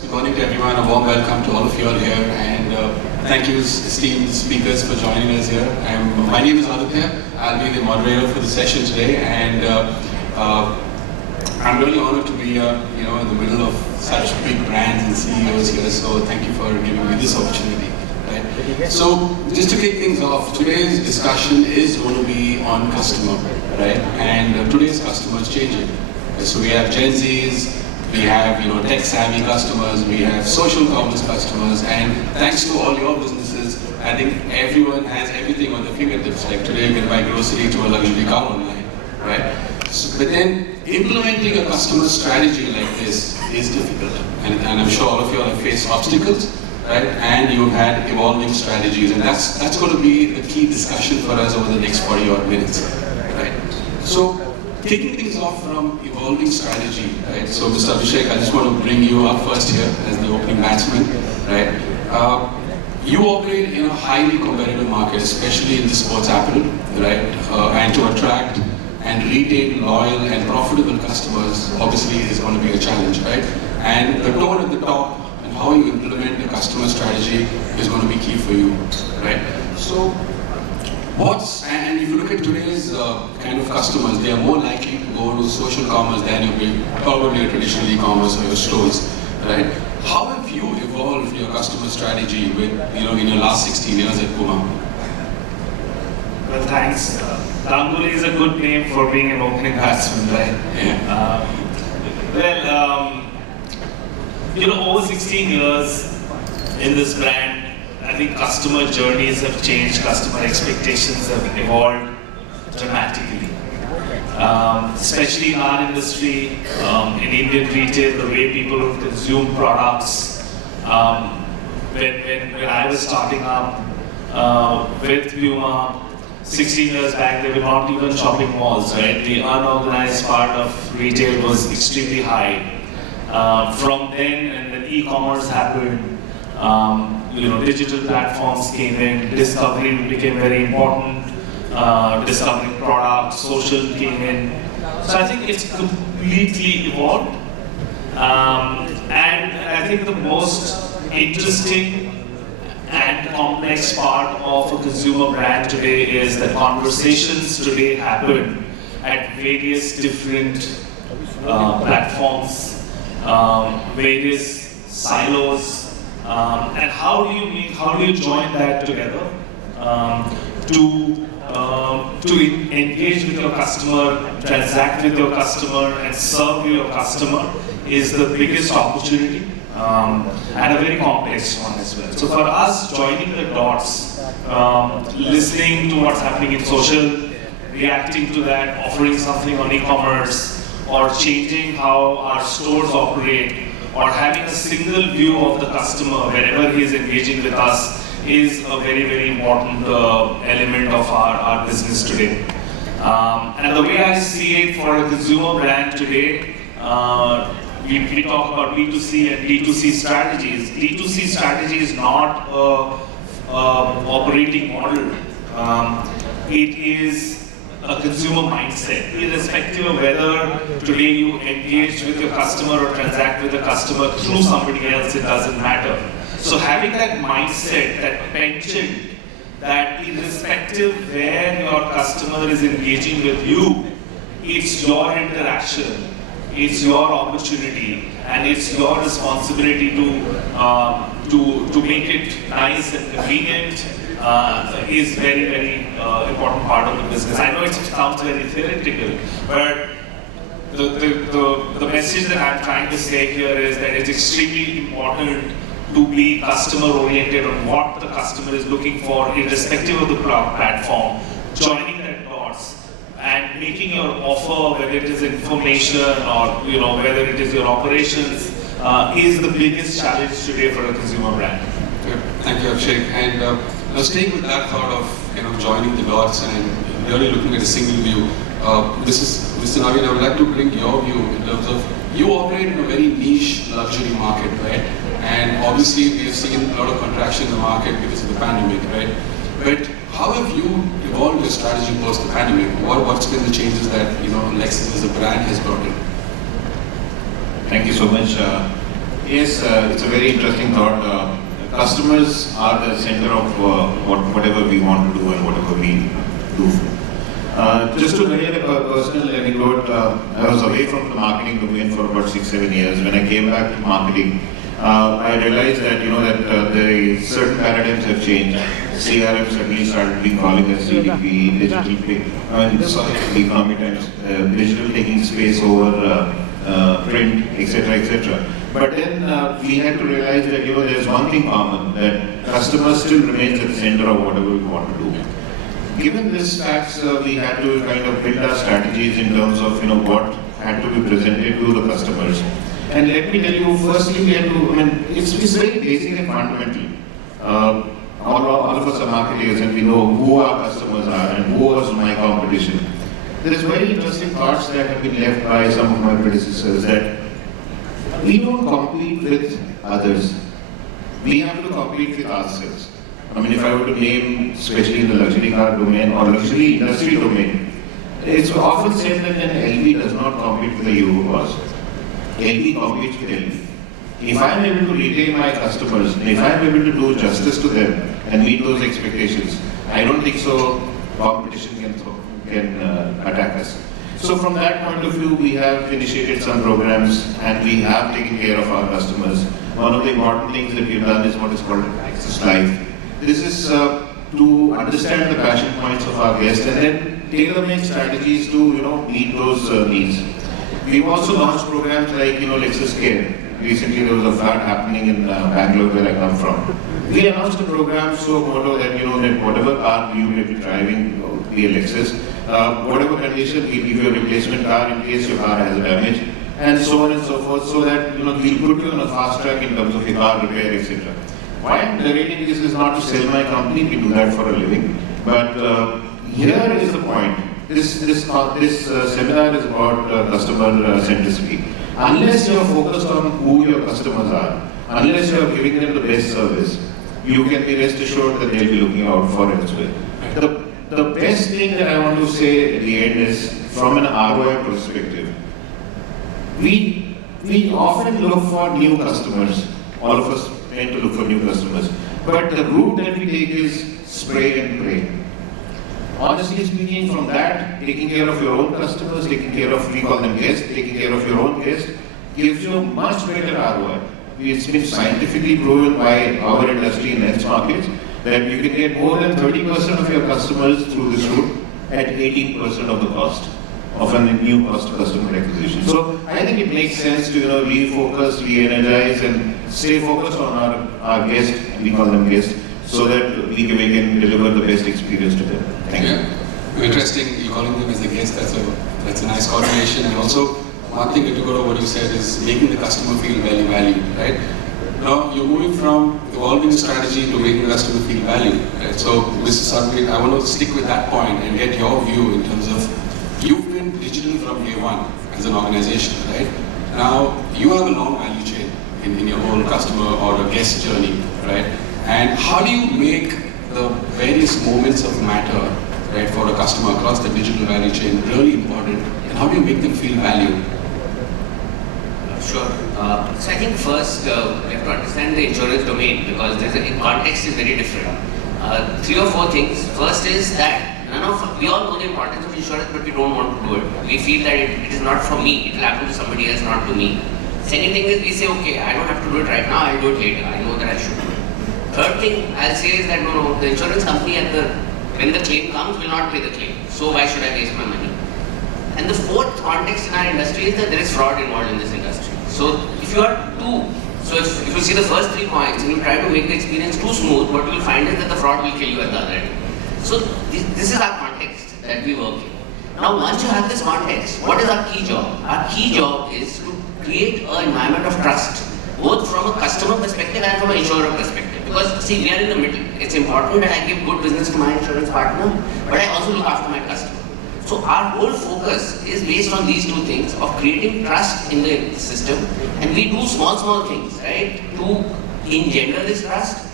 Good morning to everyone. A warm welcome to all of you all here, and thank you, esteemed speakers, for joining us here. My name is Aditya. I'll be the moderator for the session today, and I'm really honored to be in the middle of such big brands and CEOs here. So thank you for giving me this opportunity. Right? So just to kick things off, today's discussion is going to be on customer, right? And today's customer is changing. So we have Gen Zs. We have tech-savvy customers, we have social commerce customers, and thanks to all your businesses, I think everyone has everything on their fingertips. Like today you can buy grocery to a luxury car online, right? So, but then implementing a customer strategy like this is difficult, and I'm sure all of you have faced obstacles, right? And you've had evolving strategies, and that's going to be the key discussion for us over the next 40 odd minutes, right? So, kicking things off from evolving strategy, right? So, Mr. Abhishek, I just want to bring you up first here as the opening batsman, right? You operate in a highly competitive market, especially in the sports apparel, right? And to attract and retain loyal and profitable customers, obviously, is going to be a challenge, right? And the tone at the top and how you implement the customer strategy is going to be key for you, right? So, and if you look at today's kind of customers, they are more likely to go to social commerce than probably a traditional e-commerce or your stores, right? How have you evolved your customer strategy with, in your last 16 years at Puma? Well, thanks. Ganguly is a good name for being an opening batsman, right? Yeah. Over 16 years in this brand, I think customer journeys have changed, customer expectations have evolved dramatically. Especially in our industry, in Indian retail, the way people consume products. When I was starting up with Puma, 16 years back, they were not even shopping malls, right? The unorganized part of retail was extremely high. From then, and then e-commerce happened. Digital platforms came in, discovery became very important, discovering products, social came in. So I think it's completely evolved. And I think the most interesting and complex part of a consumer brand today is that conversations today happen at various different platforms, various silos. And how do you join that together to engage with your customer, transact with your customer, and serve your customer is the biggest opportunity and a very complex one as well. So for us, joining the dots, listening to what's happening in social, reacting to that, offering something on e-commerce, or changing how our stores operate, or having a single view of the customer whenever he is engaging with us is a very, very important element of our business today. And the way I see it for a consumer brand today, we talk about B2C and D2C strategies. D2C strategy is not an operating model. It is a consumer mindset, irrespective of whether today you engage with your customer or transact with a customer through somebody else, it doesn't matter. So having that mindset, that penchant, that irrespective where your customer is engaging with you, it's your interaction, it's your opportunity, and it's your responsibility to make it nice and convenient. Is very, very important part of the business. I know it sounds very theoretical, but the message that I'm trying to say here is that it's extremely important to be customer oriented on what the customer is looking for, irrespective of the platform, joining that dots and making your offer, whether it is information or whether it is your operations, is the biggest challenge today for a consumer brand. Okay. Thank you, Abhishek. And staying with that thought of joining the dots and really looking at a single view, Mr. Naveen, I would like to bring your view in terms of you operate in a very niche luxury market, right? And obviously we have seen a lot of contraction in the market because of the pandemic, right? But how have you evolved your strategy post the pandemic? What's been the changes that Lexus as a brand has brought in? Thank you so much. Yes, it's a very interesting thought. Customers are the center of whatever we want to do and whatever we do. Just to narrate a personal anecdote, I was away from the marketing domain for about 6-7 years. When I came back to marketing, I realized that the certain paradigms have changed. CRM certainly started being calling as CDP, digital economic times, digital taking space over print, etc., etc. But then we had to realize that there's one thing common, that customers still remains at the center of whatever we want to do. Given these facts, we had to kind of build our strategies in terms of what had to be presented to the customers. And let me tell you, firstly, we had to, it's very basic and fundamental. All of us are marketers and we know who our customers are and who was my competition. There is very interesting thoughts that have been left by some of my predecessors that we don't compete with others. We have to compete with ourselves. If I were to name, especially in the luxury car domain or luxury industry domain, it's often said that an LV does not compete with a Euro boss. LV competes with LV. If I am able to retain my customers, if I am able to do justice to them and meet those expectations, I don't think so competition can attack us. So from that point of view, we have initiated some programs and we have taken care of our customers. One of the important things that we've done is what is called Access Live. This is to understand the passion points of our guests and then tailor-make strategies to meet those needs. We've also launched programs like Lexus Care. Recently there was a flood happening in Bangalore where I come from. We announced a program so motto that that whatever car you may be driving, be a Lexus, whatever condition, we'll give you a replacement car in case your car has a damage, and so on and so forth, so that we'll put you on a fast track in terms of your car repair, etc. Why I'm narrating this is not to sell my company, we do that for a living. But here is the point. This seminar is about customer centricity. Unless you are focused on who your customers are, unless you are giving them the best service, you can be rest assured that they'll be looking out for it as well. The best thing that I want to say at the end is, from an ROI perspective, we often look for new customers. All of us tend to look for new customers. But the route that we take is spray and pray. Honestly speaking, from that, taking care of your own customers, taking care of, we call them guests, taking care of your own guests, gives you a much better ROI. It's been scientifically proven by our industry in health markets that you can get more than 30% of your customers through this route at 18% of the cost of a new customer acquisition. So I think it makes sense to refocus, re-energize and stay focused on our guests, we call them guests, so that we can deliver the best experience to them. Thank you. Interesting, you're calling them as the guest, that's a nice coordination. And also, one thing to go to what you said is making the customer feel valued, right? Now, you're moving from evolving the strategy to making the customer feel valued, right? So, Mr. Sarbvir, I want to stick with that point and get your view in terms of, you've been digital from day one as an organization, right? Now, you have a long value chain in your whole customer or a guest journey, right? And how do you make the various moments of matter, right, for a customer across the digital value chain really important? And how do you make them feel valued? Sure. So I think first we have to understand the insurance domain, because the context is very different. 3 or 4 things. First is that we all know the importance of insurance, but we don't want to do it. We feel that it is not for me, it will happen to somebody else, not to me. Second thing is we say, okay, I don't have to do it right now, I'll do it later. I know that I should do it. Third thing I'll say is that no, the insurance company when the claim comes will not pay the claim. So why should I waste my money? And the fourth context in our industry is that there is fraud involved in this industry. So if you see the first 3 points and you try to make the experience too smooth, what you will find is that the fraud will kill you at the other end. So this is our context that we work in. Now once you have this context, what is our key job? Our key job is to create an environment of trust, both from a customer perspective and from an insurer perspective. Because see, we are in the middle. It's important that I give good business to my insurance partner, but I also look after my customer. So our whole focus is based on these 2 things of creating trust in the system, and we do small things, right, to engender this trust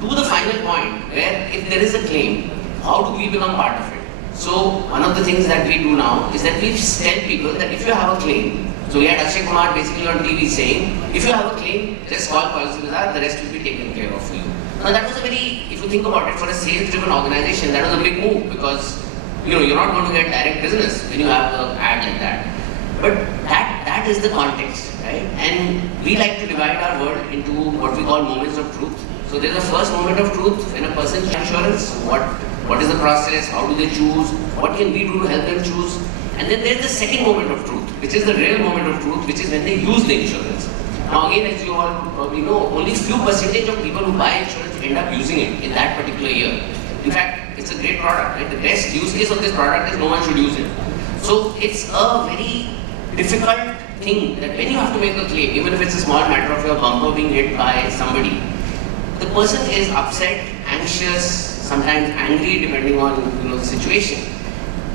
to the final point where if there is a claim, how do we become part of it? So one of the things that we do now is that we tell people that if you have a claim, So we had Akshay Kumar basically on TV saying, if you have a claim, just call Policy Bazaar, the rest will be taken care of for you. Now that was a very, if you think about it, for a sales-driven organization, that was a big move because you're not going to get direct business when you have an ad like that. But that is the context, right? And we like to divide our world into what we call moments of truth. So there's the first moment of truth when a person gets insurance, what is the process, how do they choose, what can we do to help them choose? And then there's the second moment of truth, which is the real moment of truth, which is when they use the insurance. Now again, as you all probably know, only few percentage of people who buy insurance end up using it in that particular year. In fact, it's a great product, right? The best use case of this product is no one should use it. So it's a very difficult thing that when you have to make a claim, even if it's a small matter of your bumper being hit by somebody, the person is upset, anxious, sometimes angry depending on the situation.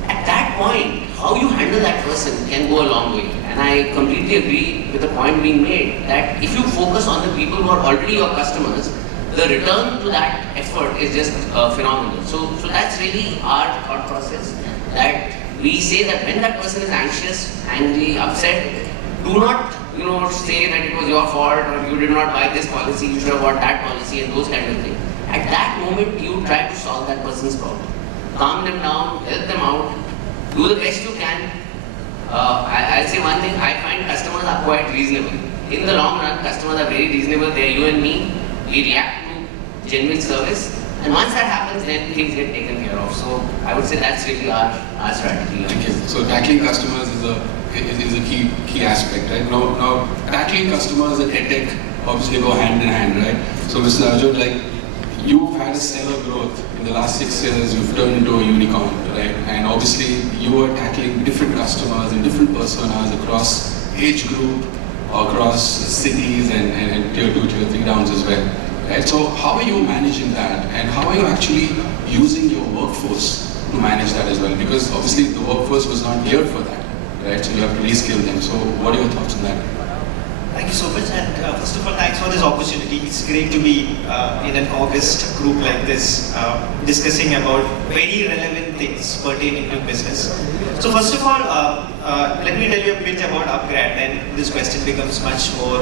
At that point, how you handle that person can go a long way. And I completely agree with the point being made that if you focus on the people who are already your customers, the return to that effort is just phenomenal. So that's really our thought process, that we say that when that person is anxious, angry, upset, do not say that it was your fault or you did not buy this policy, you should have bought that policy and those kind of things. At that moment, you try to solve that person's problem. Calm them down, help them out, do the best you can. I'll say one thing, I find customers are quite reasonable. In the long run, customers are very reasonable. They're you and me. We react to genuine service. And once that happens, then things get taken care of. So I would say that's really our strategy. Okay. So tackling customers is a key aspect, right? Now tackling customers and EdTech obviously go hand in hand, right? So Mr. Arjun, you've had a stellar growth in the last 6 years. You've turned into a unicorn, right? And obviously you are tackling different customers and different personas across age group, across cities and tier 2, tier 3 downs as well. Right? So how are you managing that, and how are you actually using your workforce to manage that as well? Because obviously the workforce was not geared for that, right? So you have to reskill them. So what are your thoughts on that? Thank you so much, and first of all, thanks for this opportunity. It's great to be in an August group like this, discussing about very relevant things pertaining to business. So first of all, let me tell you a bit about Upgrad, and this question becomes much more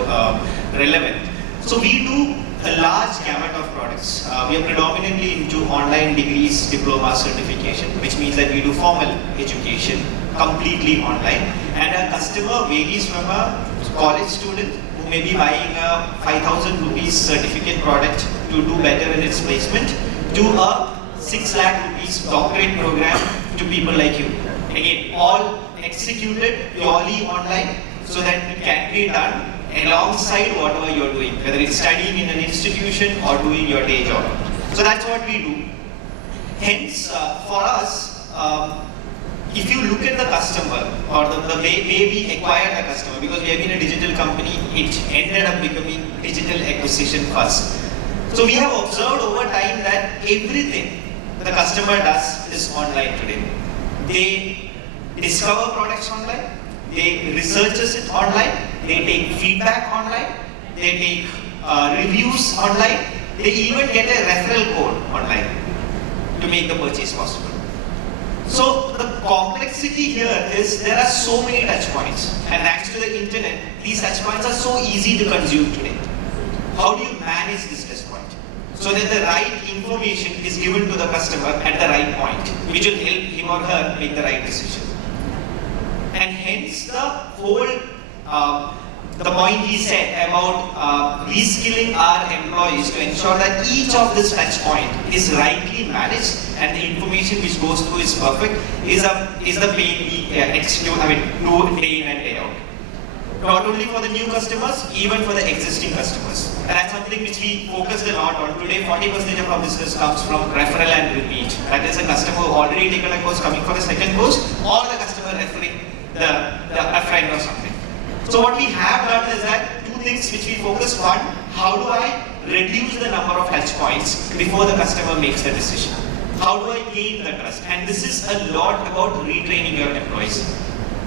relevant. So we do a large gamut of products. We are predominantly into online degrees, diploma, certification, which means that we do formal education completely online. And our customer varies from a college student who may be buying a 5,000 rupees certificate product to do better in its placement, to a 6 lakh rupees doctorate program to people like you. Again, all executed purely online so that it can be done alongside whatever you're doing, whether it's studying in an institution or doing your day job. So that's what we do. Hence, for us, if you look at the customer or the way we acquire the customer, because we have been a digital company, it ended up becoming digital acquisition first. So we have observed over time that everything the customer does is online today. They discover products online, they research it online, they take feedback online, they take reviews online, they even get a referral code online to make the purchase possible. So the complexity here is there are so many touch points, and thanks to the internet, these touch points are so easy to consume today. How do you manage this touch point so that the right information is given to the customer at the right point, which will help him or her make the right decision? And hence the whole the point he said about reskilling our employees to ensure that each of this touch point is rightly managed and the information which goes through is perfect is the pain we execute, do day in and day out. Not only for the new customers, even for the existing customers. And that's something which we focused a lot on. Today, 40% of our business comes from referral and repeat. That is a customer who already taken a course coming for the second course, or the customer referring a friend or something. So what we have done is that two things which we focus on: how do I reduce the number of touch points before the customer makes the decision? How do I gain the trust? And this is a lot about retraining your employees.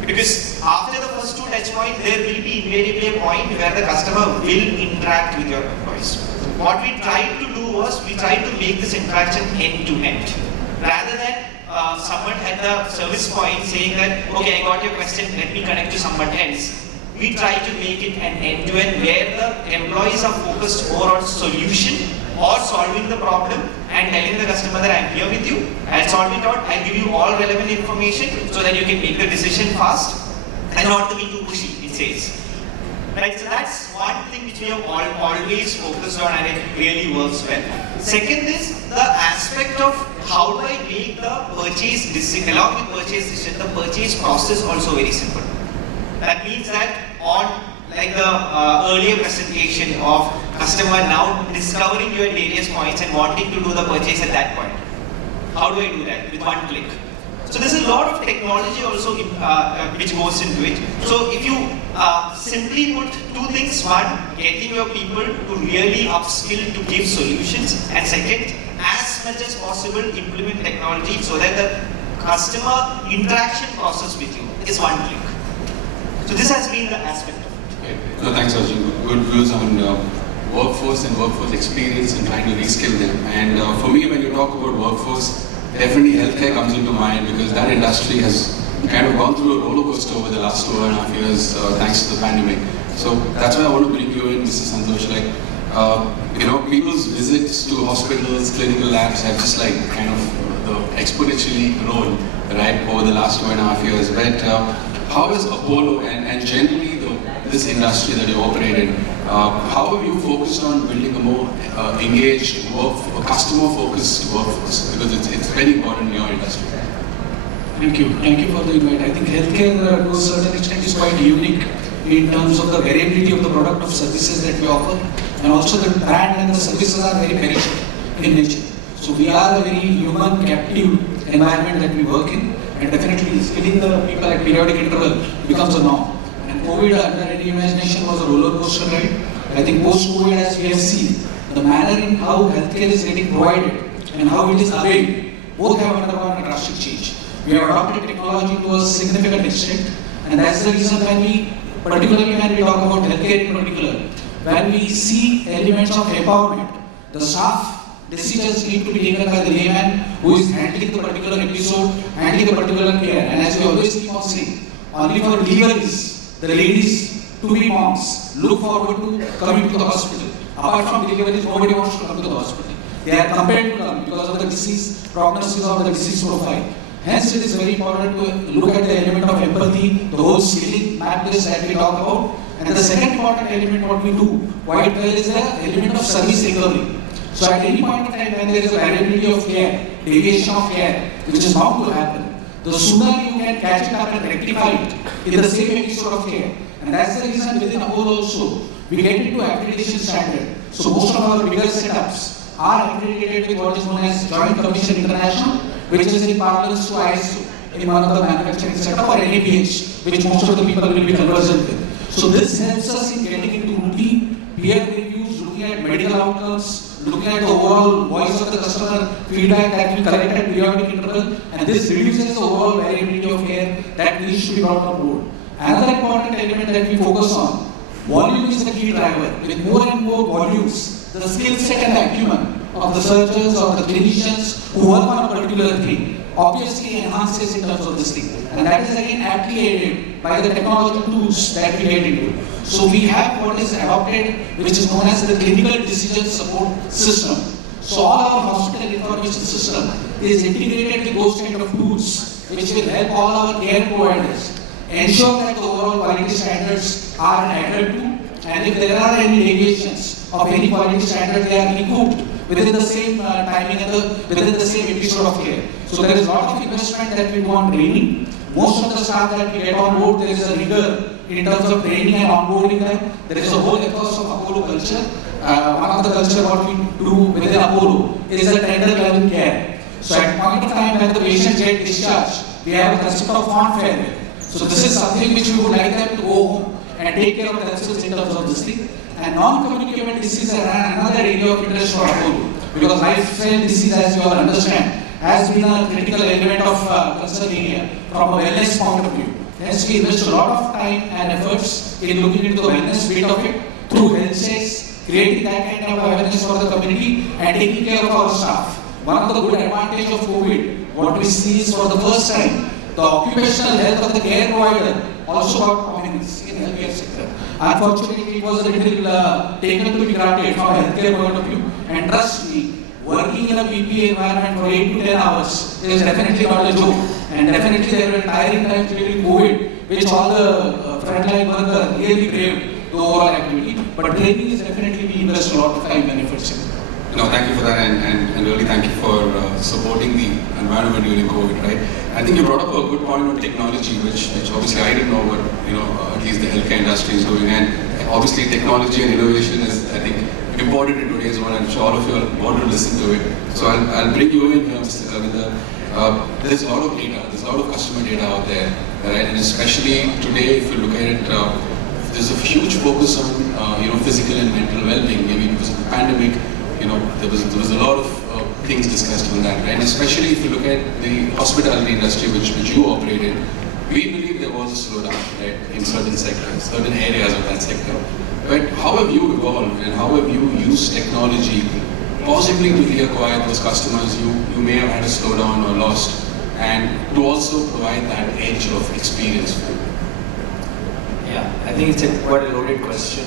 Because after the first two touch points, there will be invariably a point where the customer will interact with your employees. What we tried to do was, we tried to make this interaction end to end. Rather than someone at the service point saying that, okay, I got your question, let me connect to someone else. we try to make it an end-to-end where the employees are focused more on solution or solving the problem and telling the customer that I'm here with you, I'll solve it out, I'll give you all relevant information so that you can make the decision fast and not to be too pushy in sales. Right, so that's one thing which we have always focused on, and it really works well. Second is the aspect of how do I make the purchase decision, along with purchase decision, the purchase process also very simple. That means that on like the earlier presentation of customer now discovering your various points and wanting to do the purchase at that point. How do I do that? With one click. So there's a lot of technology also which goes into it. So if you simply put two things: one, getting your people to really upskill to give solutions, and second, as much as possible implement technology so that the customer interaction process with you is one click. So this has been the aspect of it. Okay. No, thanks, Arjun. Good views on workforce and workforce experience and trying to reskill them. And for me, when you talk about workforce, definitely healthcare comes into mind because that industry has kind of gone through a roller coaster over the last 2.5 years thanks to the pandemic. So that's why I want to bring you in, Mr. Santosh. Like, people's visits to hospitals, clinical labs have just like kind of exponentially grown, right, over the last 2.5 years. But how is Apollo and generally this industry that you operate in, how have you focused on building a more engaged, customer-focused workforce? Because it's very important in your industry. Thank you for the invite. I think healthcare to a certain extent is quite unique in terms of the variability of the product of services that we offer, and also the brand and the services are very perishable in nature. So we are a very human captive environment that we work in, and definitely skilling the people at periodic interval becomes a norm. And COVID, under any imagination, was a roller coaster ride. I think post-COVID, as we have seen, the manner in how healthcare is getting provided and how it is availed, both have undergone a drastic change. We have adopted technology to a significant extent, and that's the reason particularly when we talk about healthcare in particular, when we see elements of empowerment, the staff decisions need to be taken by the layman who is handling the particular episode, handling the particular care. And as we always keep on saying, only for deliveries, the ladies to be moms look forward to coming to the hospital. Apart from deliveries, nobody wants to come to the hospital. They are compelled to come because of the disease prognosis or the disease profile. Hence, it is very important to look at the element of empathy, the whole skilling matrix that we talk about. And the second important element what we do quite well is the element of service recovery. So at any point of time when there is a variability of care, deviation of care, which is bound to happen, the sooner you can catch it up and rectify it in the same episode of care. And that's the reason within Apollo also, we get into accreditation standard. So most of our bigger setups are accredited with what is known as Joint Commission International, which is in parallels to ISO in one of the manufacturing setup, or NABH, which most of the people will be conversant with. So this helps us in getting into routine peer reviews, looking at medical outcomes, looking at the overall voice of the customer, feedback that we collect at periodic interval, and this reduces the overall variability of care that needs to be brought on board. Another important element that we focus on, volume is the key driver. With more and more volumes, the skill set and acumen of the surgeons or the clinicians who work on a particular thing obviously enhances in terms of this thing. And that is again aptly aided by the technological tools that we get into. So we have what is adopted, which is known as the clinical decision support system. So all our hospital information system is integrated with those kind of tools, which will help all our care providers ensure that the overall quality standards are adhered to, and if there are any deviations of any quality standard, they are recouped within the same timing and within the same episode of care. So there is a lot of investment that we do on training. Most of the staff that we get on board, there is a rigor in terms of training and onboarding them. There is a whole ethos of Apollo culture. One of the culture what we do within Apollo is a tender level care. So at point of time when the patients get discharged, we have a concept of fond farewell. So this is something which we would like them to go home and take care of themselves in terms of this thing. And non-communicable disease is another area of interest for Apollo, because lifestyle disease, as you all understand, has been a critical element of concern area from a wellness point of view. Hence, we invest a lot of time and efforts in looking into the wellness bit of it through health checks, creating that kind of awareness for the community and taking care of our staff. One of the good advantages of COVID, what we see is for the first time, the occupational health of the care provider also got prominence in healthcare sector. Unfortunately, it was a little taken to be granted from a healthcare point of view. And trust me, working in a PPA environment for 8 to 10 hours is definitely not a joke. And definitely there were tiring times during COVID, which all the frontline workers really braved the overall activity. But training is definitely we invest a lot of time and efforts in. No, thank you for that, and really thank you for supporting the environment during COVID, right? I think you brought up a good point on technology, which obviously I didn't know what, at least the healthcare industry is doing. And obviously technology and innovation is, I think, important in today's world. I'm sure all of you want to listen to it. So I'll bring you in here, Mr. Kavinder. There's a lot of data, there's a lot of customer data out there, right? And especially today, if you look at it, there's a huge focus on, physical and mental well-being. Maybe because of the pandemic, there was a lot of things discussed on that, right? And especially if you look at the hospitality industry, which you operate in, we believe there was a slowdown, right, in certain sectors, certain areas of that sector. But how have you evolved and how have you used technology possibly to reacquire those customers you may have had a slowdown or lost, and to also provide that edge of experience for you? Yeah, I think it's quite a loaded question,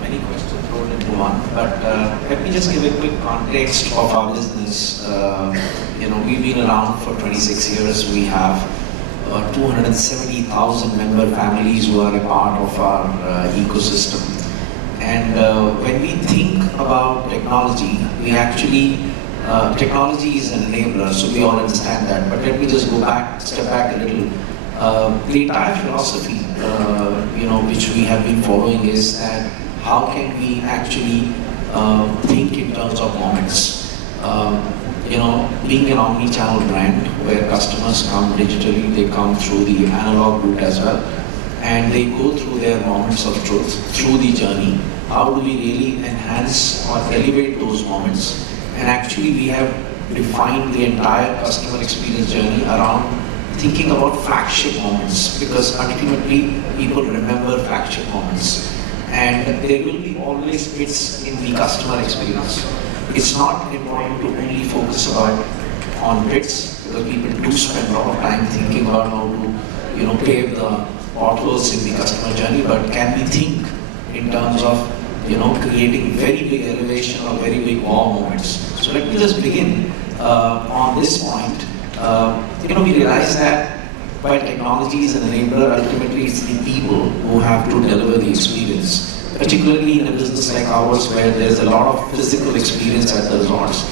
many questions rolled into one, but let me just give a quick context of our business. We've been around for 26 years. We have 270,000 member families who are a part of our ecosystem. And when we think about technology, we actually, technology is an enabler, so we all understand that. But let me just step back a little. The entire philosophy, which we have been following is that how can we actually think in terms of moments. Being an omni-channel brand where customers come digitally, they come through the analog route as well, and they go through their moments of truth through the journey. How do we really enhance or elevate those moments? And actually we have defined the entire customer experience journey around thinking about flagship moments, because ultimately people remember flagship moments. And there will be always bits in the customer experience. It's not important to only focus on bits, because people do spend a lot of time thinking about how to pave the potholes in the customer journey, but can we think in terms of creating very big elevation or very big wow moments? So let me just begin on this point. We realize that while technology is an enabler, ultimately it's the people who have to deliver the experience, particularly in a business like ours where there's a lot of physical experience at the resorts.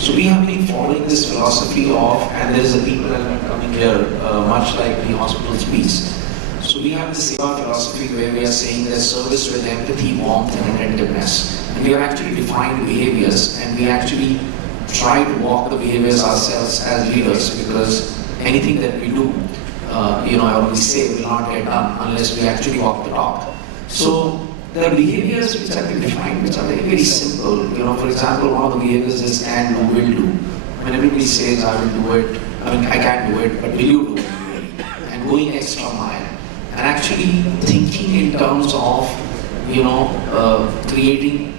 So we have been following this philosophy of, and there is a people element coming here, much like the hospital speaks. So we have this philosophy where we are saying there's service with empathy, warmth, and attentiveness. And we have actually defined behaviors, and we actually try to walk the behaviors ourselves as leaders, because anything that we do, I always say, will not get done unless we actually walk the talk. So there are behaviors which have been defined, which are very, very simple. For example, one of the behaviors is can do, will do. Everybody says I will do it, I can't do it, but will you do it? And going extra mile. And actually thinking in terms of, creating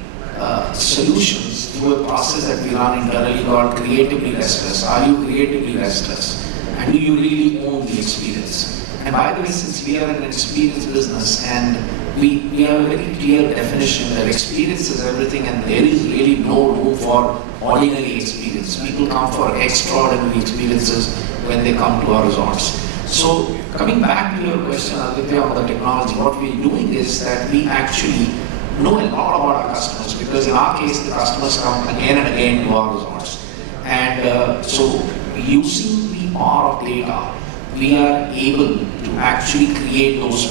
solutions through a process that we run internally called creatively restless. Are you creatively restless? And do you really own the experience? And by the way, since we are in an experience business and we have a very clear definition that experience is everything and there is really no room for ordinary experience. People come for extraordinary experiences when they come to our resorts. So coming back to your question, Aditya, on the technology, what we're doing is that we actually know a lot about our customers, because in our case, the customers come again and again to our resorts. And so using the power of data, we are able to actually create those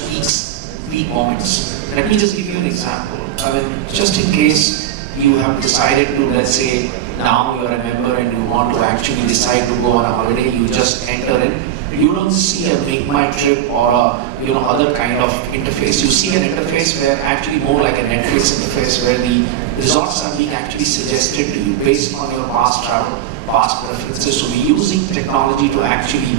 peak moments. Let me just give you an example. Just in case you have decided to, let's say, now you're a member and you want to actually decide to go on a holiday, you just enter in. You don't see a Make My Trip or a other kind of interface. You see an interface where actually more like a Netflix interface where the resorts are being actually suggested to you based on your past travel, past preferences. So we're using technology to actually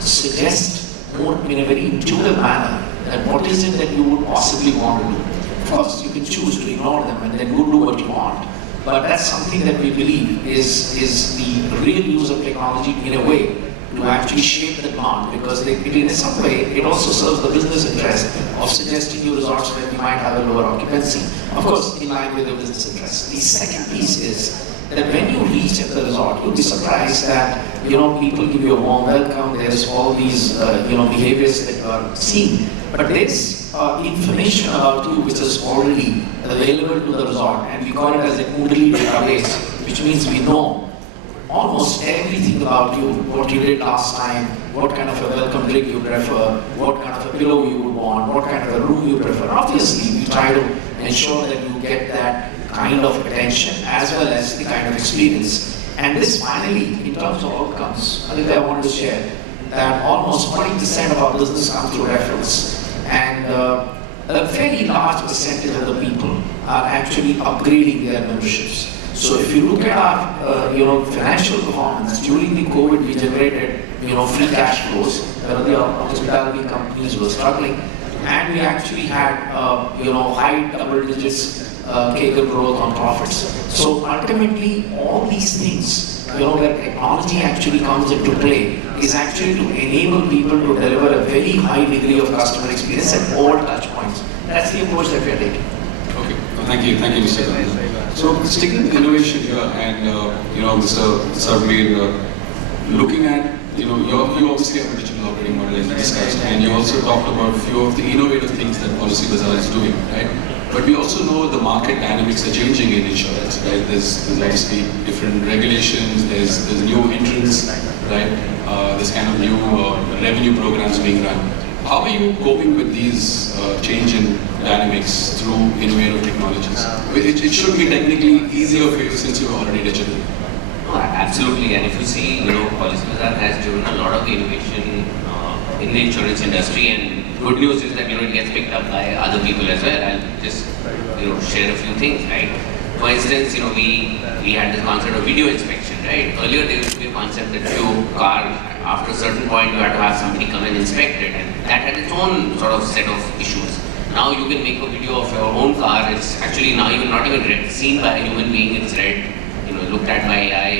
suggest more in a very intuitive manner that what is it that you would possibly want to do. Of course, you can choose to ignore them and then go do what you want. But that's something that we believe is the real use of technology in a way to actually shape the demand, because in some way it also serves the business interest of suggesting you resorts where we might have a lower occupancy, of course in line with the business interest. The second piece is that when you reach at the resort, you'll be surprised that people give you a warm welcome. There's all these behaviors that you are seeing, but there's information about you which is already available to the resort, and we call it as a Kundali database, which means we know almost everything about you, what you did last time, what kind of a welcome drink you prefer, what kind of a pillow you would want, what kind of a room you prefer. Obviously, we try to ensure that you get that kind of attention as well as the kind of experience. And this finally, in terms of outcomes, Aditya, I wanted to share that almost 40% of our business comes through referrals, and a very large percentage of the people are actually upgrading their memberships. So if you look at our financial performance, during the COVID we generated free cash flows where the hospitality companies were struggling, and we actually had high double digits CAGR growth on profits. So ultimately all these things where technology actually comes into play is actually to enable people to deliver a very high degree of customer experience at all touch points. That's the approach that we are taking. Okay, thank you, Mr. Kavinder. So sticking with innovation here, and Mr. Sarbvir, looking at you obviously have a digital operating model as we discussed, and you also talked about a few of the innovative things that Policy Bazaar is doing, right? But we also know the market dynamics are changing in insurance, right? There's obviously different regulations, there's new entrants, right? There's kind of new revenue programs being run. How are you coping with these change in dynamics through innovative technologies? It should be technically easier for you since you're already digital. No, absolutely. And if you see, Policy Bazaar has driven a lot of the innovation in the insurance industry, and good news is that it gets picked up by other people as well. I'll just share a few things, right? For instance, we had this concept of video inspection, right? Earlier there used to be a concept that car, after a certain point you had to have somebody come and inspect it, and that had its own sort of set of issues. Now you can make a video of your own car. It's actually now you're not even seen by a human being. It's read, looked at by AI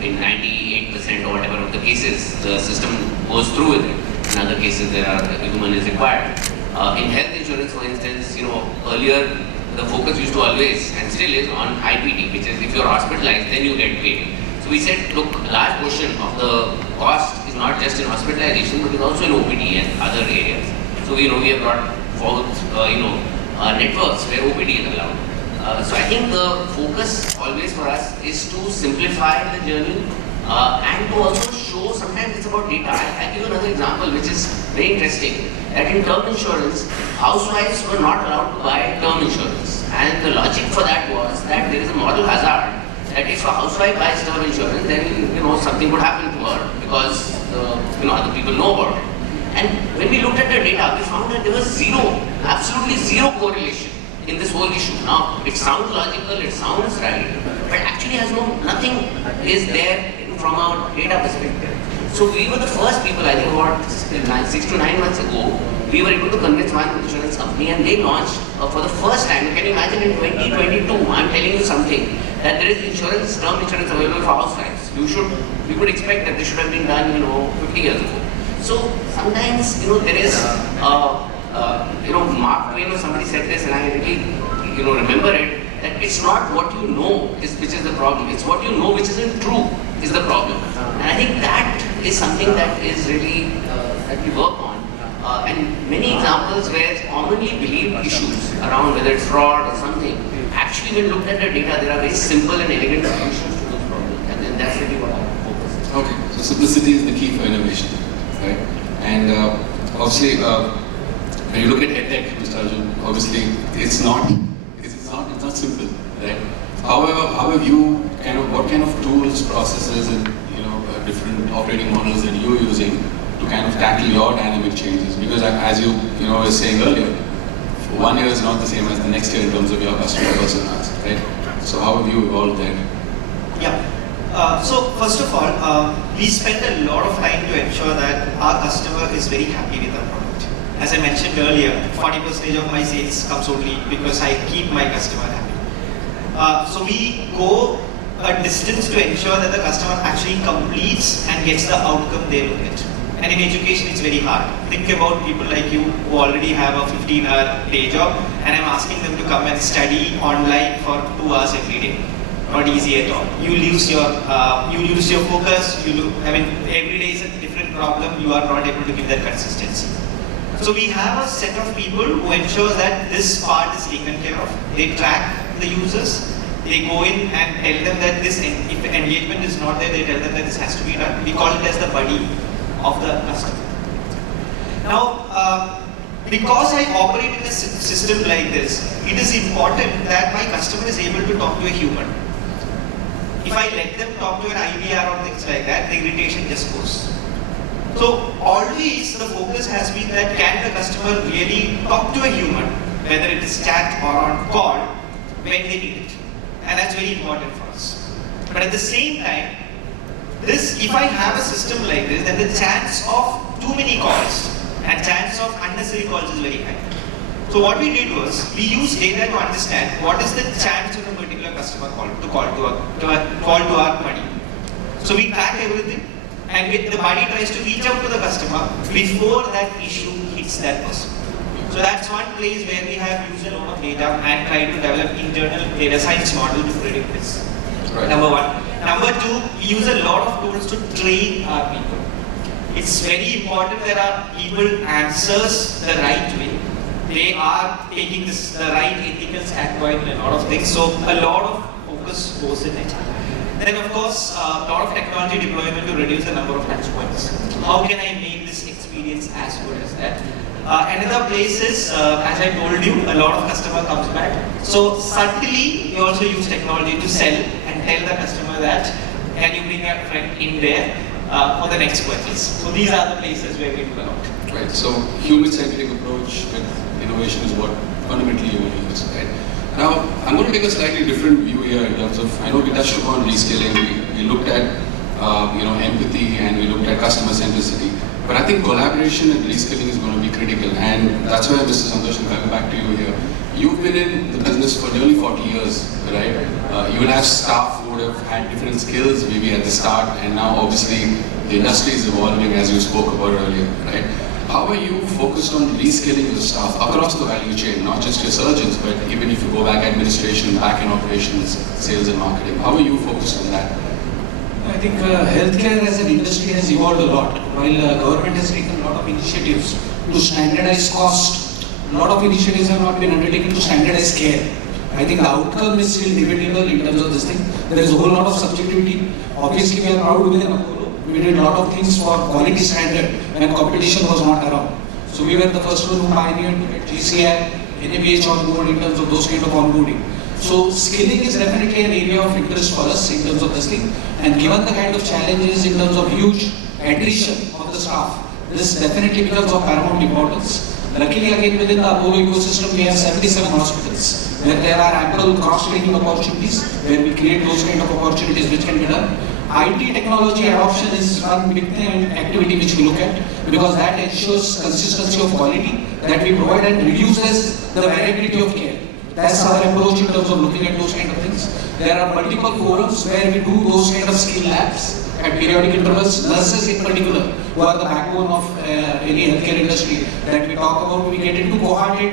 in 98% or whatever of the cases. The system goes through with it. In other cases, a human is required. In health insurance, for instance, earlier the focus used to always and still is on IPT, which is if you're hospitalized, then you get paid. So we said, look, a large portion of the cost is not just in hospitalization, but is also in OPD and other areas. So we have brought forward, networks where OPD is allowed. So I think the focus always for us is to simplify the journey and to also show, sometimes it's about data. I'll give you another example which is very interesting, that in term insurance, housewives were not allowed to buy term insurance. And the logic for that was that there is a moral hazard that if a housewife buys term insurance, then something would happen to her because other people know about it. And when we looked at the data, we found that there was absolutely zero correlation in this whole issue. Now, it sounds logical, it sounds right, but actually nothing is there from our data perspective. So we were the first people, I think about 6 to 9 months ago, we were able to convince one insurance company, and they launched for the first time. Can you imagine in 2022, I'm telling you something, that there is term insurance available for housewives. We would expect that this should have been done, 50 years ago. So sometimes, there is, Mark Twain or somebody said this, and I really, remember it, that it's not what you know which is the problem, it's what you know which isn't true is the problem. And I think that is something that is really, that we work on. And many examples where commonly believed issues around whether it's fraud or something, actually when looked at the data, there are very simple and elegant solutions to those problems. And then that's really what our focus is. Okay, so simplicity is the key for innovation, right? And obviously, when you look at EdTech, Mr. Arjun, obviously it's not simple, right? How have you what kind of tools, processes, and different operating models that you're using to kind of tackle your dynamic changes? Because as you were saying earlier, 1 year is not the same as the next year in terms of your customer personas, right? So how have you evolved there? Yeah. So first of all, we spend a lot of time to ensure that our customer is very happy with our product. As I mentioned earlier, 40% of my sales comes only because I keep my customer happy. So we go a distance to ensure that the customer actually completes and gets the outcome they look at. And in education, it's very hard. Think about people like you who already have a 15-hour day job, and I'm asking them to come and study online for 2 hours every day. Not easy at all. You lose your focus. Every day is a different problem. You are not able to give that consistency. So we have a set of people who ensure that this part is taken care of. They track the users. They go in and tell them that if engagement is not there, they tell them that this has to be done. We call it as the buddy of the customer. Now, because I operate in a system like this, it is important that my customer is able to talk to a human. If I let them talk to an IVR or things like that, the irritation just goes. So always the focus has been that can the customer really talk to a human, whether it is chat or on call, when they need it. And that's very important for us. But at the same time, if I have a system like this, then the chance of too many calls and chance of unnecessary calls is very high. So what we did was, we used data to understand what is the chance of a particular customer call to our buddy. So we track everything, and the buddy tries to reach out to the customer before that issue hits that person. So that's one place where we have used a lot of data and tried to develop internal data science model to predict this. Right. Number one. Number two, we use a lot of tools to train our people. It's very important that our people answers the right way. They are taking the right ethical standpoint in a lot of things. So a lot of focus goes in it. Then of course, a lot of technology deployment to reduce the number of touch points. How can I make this experience as good as that? Another place is, as I told you, a lot of customer comes back. So subtly, we also use technology to sell and tell the customer that, can you bring a friend in there for the next purchase? So these are the places where we do a lot. Right, so human-centric approach with innovation is what fundamentally you want to use, right? Now, I'm going to take a slightly different view here in terms of, I know we touched upon reskilling, we looked at empathy, and we looked at customer centricity. But I think collaboration and reskilling is going to be critical, and that's why, Mr. Santosh, I'm coming back to you here. You've been in the business for nearly 40 years, right? You will have staff who would have had different skills maybe at the start, and now obviously the industry is evolving as you spoke about earlier, right? How are you focused on reskilling your staff across the value chain, not just your surgeons, but even if you go back administration, back-end operations, sales and marketing, how are you focused on that? I think healthcare as an industry has evolved a lot. While government has taken a lot of initiatives to standardize cost, a lot of initiatives have not been undertaken to standardize care. I think the outcome is still debatable in terms of this thing. There is a whole lot of subjectivity. Obviously, we are proud within Apollo. We did a lot of things for quality standard when competition was not around. So we were the first one who pioneered GCI, NABH on board in terms of those kind of onboarding. So skilling is definitely an area of interest for us in terms of this thing. And given the kind of challenges in terms of huge attrition of the staff, this definitely becomes of paramount importance. Luckily, again, within the Apollo ecosystem, we have 77 hospitals where there are ample cross-training opportunities, where we create those kind of opportunities which can be done. IT technology adoption is one big activity which we look at, because that ensures consistency of quality that we provide and reduces the variability of care. That's our approach in terms of looking at those kind of things. There are multiple forums where we do those kind of skill labs at periodic intervals. Nurses in particular, who are the backbone of any healthcare industry that we talk about, we get into cohorted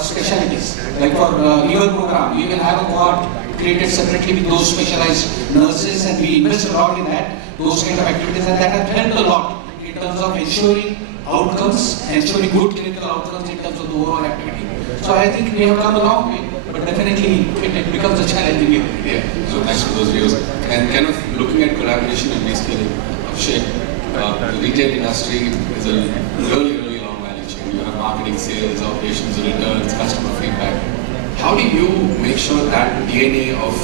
specialties. Like for liver program, we will have a cohort created separately with those specialized nurses, and we invest a lot in that, those kind of activities, and that has helped a lot in terms of ensuring outcomes, ensuring good clinical outcomes in terms of the overall activity. So I think we have come a long way, but definitely it becomes a challenging area. Yeah, so thanks for those views. And kind of looking at collaboration and reskilling, Abhishek, the retail industry is a really long value chain. You have marketing, sales, operations, returns, customer feedback. How do you make sure that DNA of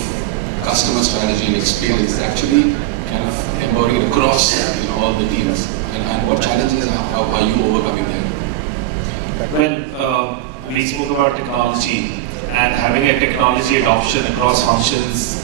customer strategy and experience is actually kind of embodied across all the teams? And what challenges are you overcoming there? Well, we spoke about technology, and having a technology adoption across functions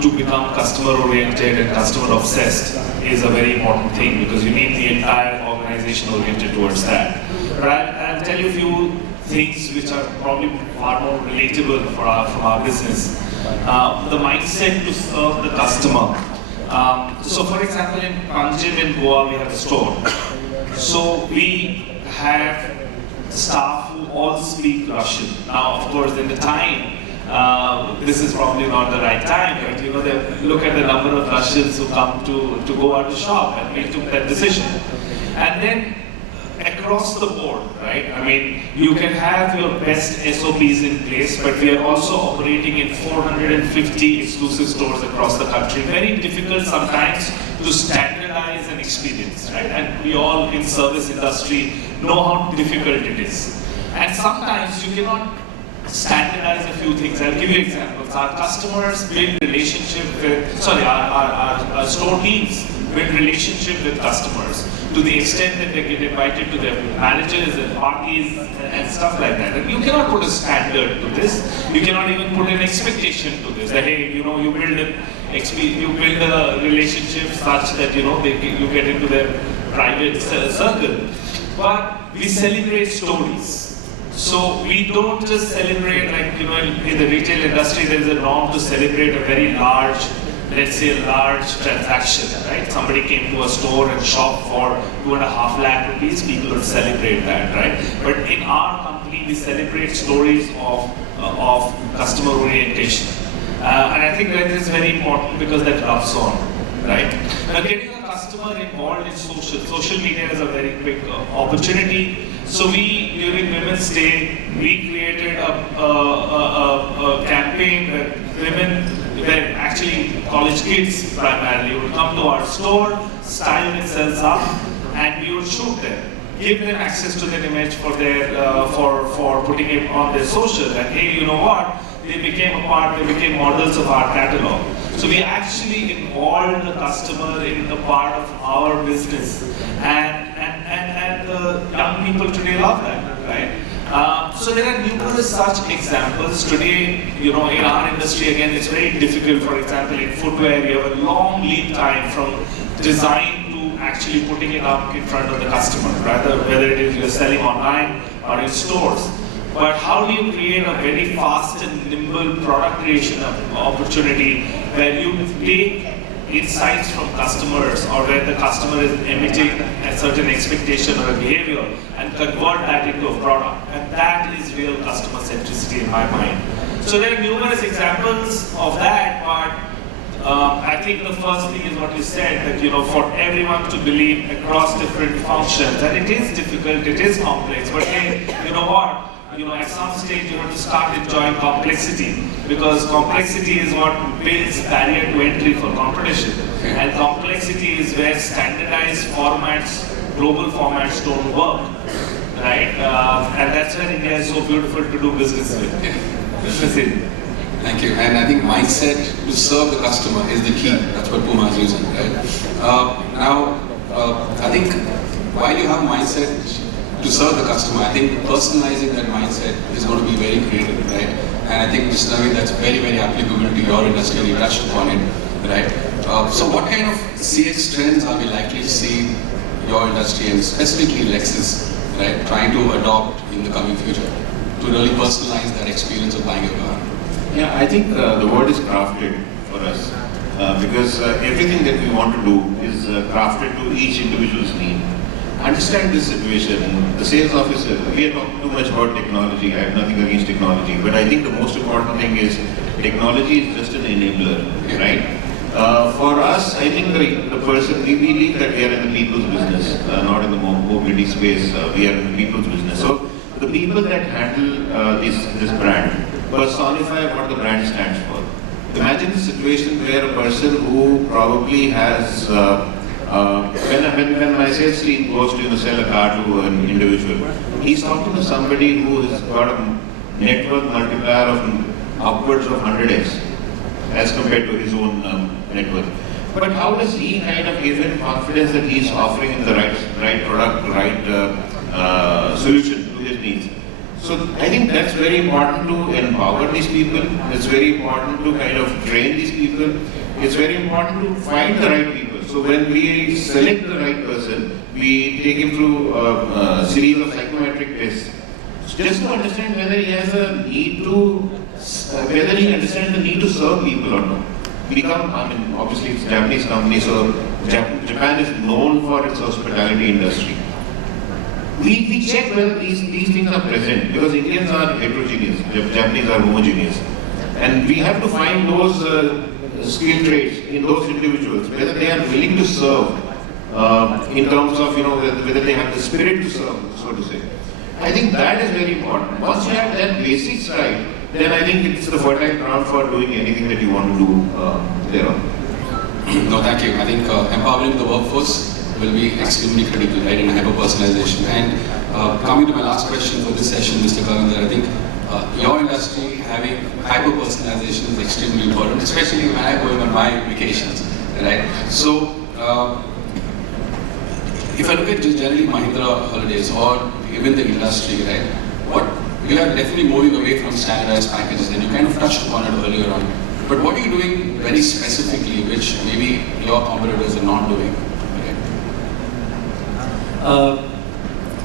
to become customer oriented and customer obsessed is a very important thing, because you need the entire organization oriented towards that. But I'll tell you a few things which are probably far more relatable from our business. The mindset to serve the customer. So for example, in Panjim in Goa, we have a store. So we have staff who all speak Russian. Now, of course, in the time, this is probably not the right time, but you know, look at the number of Russians who come to go out to shop, and we took that decision. And then across the board, right? I mean, you can have your best SOPs in place, but we are also operating in 450 exclusive stores across the country. Very difficult sometimes to standardize an experience, right? And we all in service industry know how difficult it is. And sometimes you cannot standardize a few things. I'll give you examples. Our customers build relationship with, our store teams build relationship with customers to the extent that they get invited to their managers and parties and stuff like that. And you cannot put a standard to this. You cannot even put an expectation to this. That hey, you know, you build a relationship such that you know you get into their private circle. But we celebrate stories. So we don't just celebrate, like, you know, in the retail industry there is a norm to celebrate a very large, let's say a large transaction, right? Somebody came to a store and shopped for 2.5 lakh rupees, people will celebrate that, right? But in our company, we celebrate stories of customer orientation. And I think that is very important because that rubs on, right? Now getting a customer involved in social media is a very big opportunity. So we, during Women's Day, we created a campaign where actually college kids primarily would come to our store, style themselves up, and we would shoot them, give them access to their image for their for putting it on their social. And hey, you know what? They became models of our catalog. So we actually involved the customer in a part of our business, and the young people today love that, right? So there are numerous such examples today. You know, in our industry, again, it's very difficult. For example, in footwear, you have a long lead time from design to actually putting it up in front of the customer, rather whether it is you're selling online or in stores. But how do you create a very fast and nimble product creation opportunity where you take insights from customers or where the customer is emitting a certain expectation or a behavior and convert that into a product? And that is real customer centricity in my mind. So there are numerous examples of that, but I think the first thing is what you said, that you know, for everyone to believe across different functions, and it is difficult, it is complex, but hey, you know what? You know, at some stage you have to start enjoying complexity, because complexity is what builds barrier to entry for competition. And complexity is where standardized formats, global formats don't work, right? And that's where India is so beautiful to do business with. Thank you. And I think mindset to serve the customer is the key. That's what Puma is using, right? I think while you have mindset to serve the customer, I think personalizing that mindset is going to be very creative, right? And I think, Mr. Naveen, that's very, very applicable to your industry. You touched upon it, right? So what kind of CX trends are we likely to see your industry, and specifically Lexus, right, trying to adopt in the coming future to really personalize that experience of buying a car? Yeah, I think the word is crafted for us, because everything that we want to do is crafted to each individual's need. Understand this situation. The sales officer, we are talking too much about technology. I have nothing against technology, but I think the most important thing is technology is just an enabler, right? For us, I think the person, we believe that we are in the people's business, not in the mobility space. We are in the people's business. So the people that handle this brand personify what the brand stands for. Imagine the situation where a person who probably has when my sales team goes to sell a car to an individual, he's talking to somebody who has got a net worth multiplier of upwards of 100x as compared to his own net worth. But how does he kind of give him confidence that he's offering him the right product, right solution to his needs? So I think that's very important to empower these people. It's very important to kind of train these people. It's very important to find the right people. So when we select the right person, we take him through a series of psychometric tests, just to understand whether he has a need to whether he understands the need to serve people or not. Obviously it's a Japanese company, so Japan is known for its hospitality industry. We check whether these things are present, because Indians are heterogeneous, Japanese are homogeneous. And we have to find those skill traits in those individuals, whether they are willing to serve, in terms of, whether they have the spirit to serve, so to say. I think that is very important. Once you have that basics right, then I think it's the fertile ground for doing anything that you want to do thereon. No, thank you. I think empowering the workforce will be extremely critical, right, in hyper-personalization. And coming to my last question for this session, Mr. Kavinder, I think your industry having hyper-personalization is extremely important, especially when I'm going on my vacations, right? So, if I look at just generally Mahindra holidays or even the industry, right, we are definitely moving away from standardized packages, and you kind of touched upon it earlier on. But what are you doing very specifically, which maybe your competitors are not doing?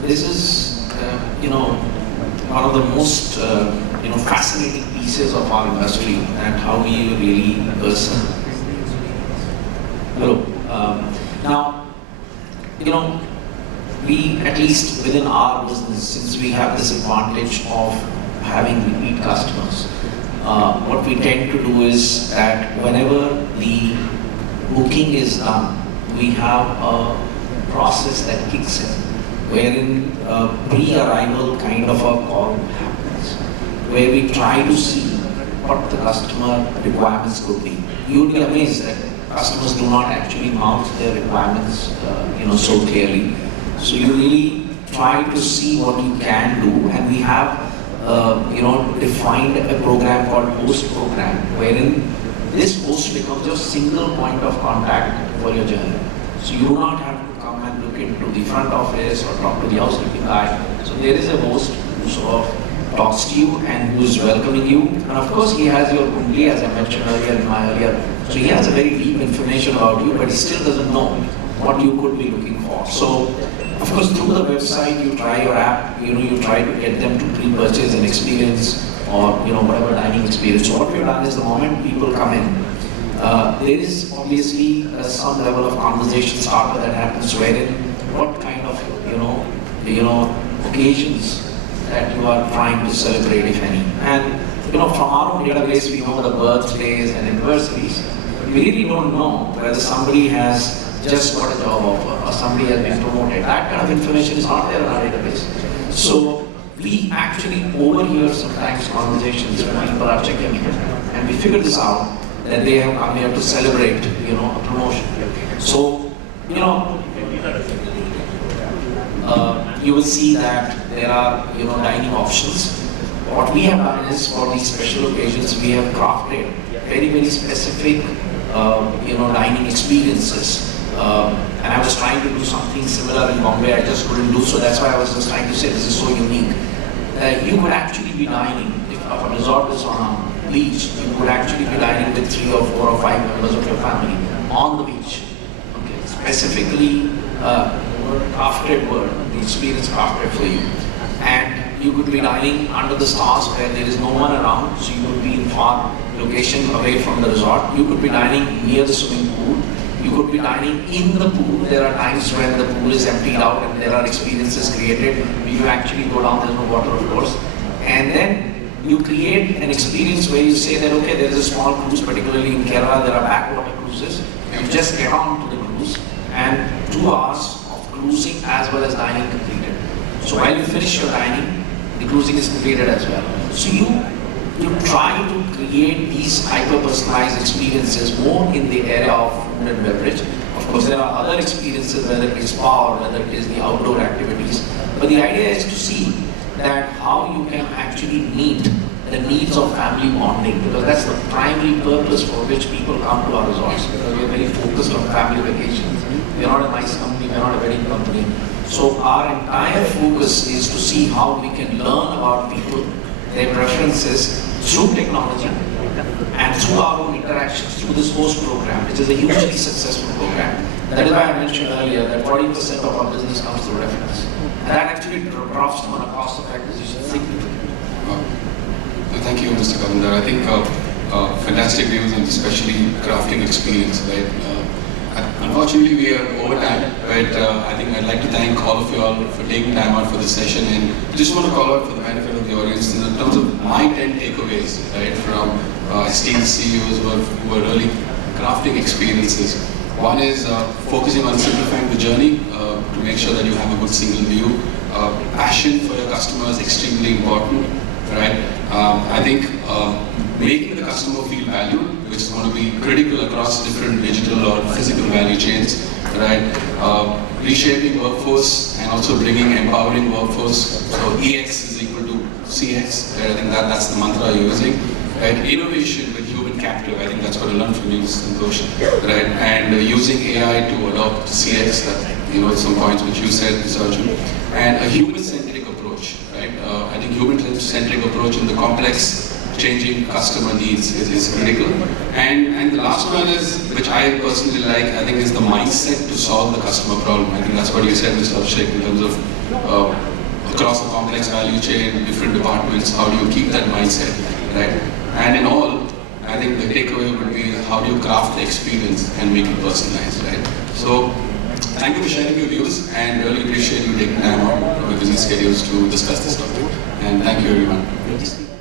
This is, one of the most, fascinating pieces of our industry and how we really person. Hello. Now, we, at least within our business, since we have this advantage of having repeat customers, what we tend to do is that whenever the booking is done, we have a process that kicks in, wherein a pre-arrival kind of a call happens, where we try to see what the customer requirements could be. You'll be amazed that customers do not actually mount their requirements, so clearly. So you really try to see what you can do, and we have, defined a program called host program, wherein this host becomes your single point of contact for your journey. So you do not have to come and look into the front office or talk to the housekeeping guy. So there is a host who sort of talks to you and who is welcoming you. And of course he has your Ganguly, as I mentioned earlier in my earlier. So he has a very deep information about you, but he still doesn't know what you could be looking for. So of course through the website you try your app, you try to get them to pre-purchase an experience or whatever dining experience. So what we've done is the moment people come in, there is obviously some level of conversation starter that happens wherein what kind of occasions that you are trying to celebrate, if any. And from our own database we know the birthdays and anniversaries. We really don't know whether somebody has just got a job offer or somebody has been promoted. That kind of information is not there in our database. So we actually overhear sometimes conversations when people are checking in, and we figure this out, that they have come here to celebrate, a promotion. So, you will see that there are, dining options. What we have done is, for these special occasions, we have crafted very, very specific, dining experiences. And I was trying to do something similar in Bombay, I just couldn't do so. That's why I was just trying to say this is so unique. You could actually be dining, if a resort is on a beach, you could actually be dining with 3 or 4 or 5 members of your family on the beach. Okay, specifically crafted word, the experience crafted for you. And you could be dining under the stars where there is no one around, so you could be in far location away from the resort. You could be dining near the swimming pool. You could be dining in the pool. There are times when the pool is emptied out and there are experiences created where you actually go down, there's no water of course. And then you create an experience where you say that, okay, there is a small cruise, particularly in Kerala, there are backwater cruises. You just get on to the cruise and 2 hours of cruising as well as dining completed. So while you finish your dining, the cruising is completed as well. So you try to create these hyper-personalized experiences more in the area of food and beverage. Of course, there are other experiences, whether it is spa or whether it is the outdoor activities. But the idea is to see that how you can actually meet the needs of family bonding, because that's the primary purpose for which people come to our resorts, because we are very focused on family vacations. We are not a nice company, we are not a wedding company. So our entire focus is to see how we can learn about people, their preferences through technology and through our own interactions through this host program, which is a hugely successful program. That is why I mentioned earlier that 40% of our business comes through reference. And that actually drops on a cost of acquisition significantly. Thank you, Mr. Mr. Kavinder. I think fantastic views and especially crafting experience, right? Unfortunately, we are over time, but I think I'd like to thank all of you all for taking time out for this session, and just want to call out for the benefit of the audience in terms of my 10 takeaways, right, from esteemed CEOs who are really crafting experiences. One is focusing on simplifying the journey to make sure that you have a good single view. Passion for your customer is extremely important, right? I think making the customer feel valued, which is going to be critical across different digital or physical value chains, right? Reshaping workforce and also bringing empowering workforce. So EX is equal to CX, right? I think that's the mantra you're using, right? Innovation with human capital, I think that's what I learned from you, Santosh, right? And using AI to adopt CX, that, some points which you said, Mr. Arjun, and a human-centric approach, right? I think human-centric approach in the complex changing customer needs is critical. And the last one is, which I personally like, I think is the mindset to solve the customer problem. I think that's what you said, Mr. Abhishek, in terms of across the complex value chain, different departments, how do you keep that mindset, right? And in all, I think the takeaway would be how do you craft the experience and make it personalized, right? So, thank you for sharing your views, and really appreciate you taking time out from your busy schedules to discuss this topic. And thank you, everyone.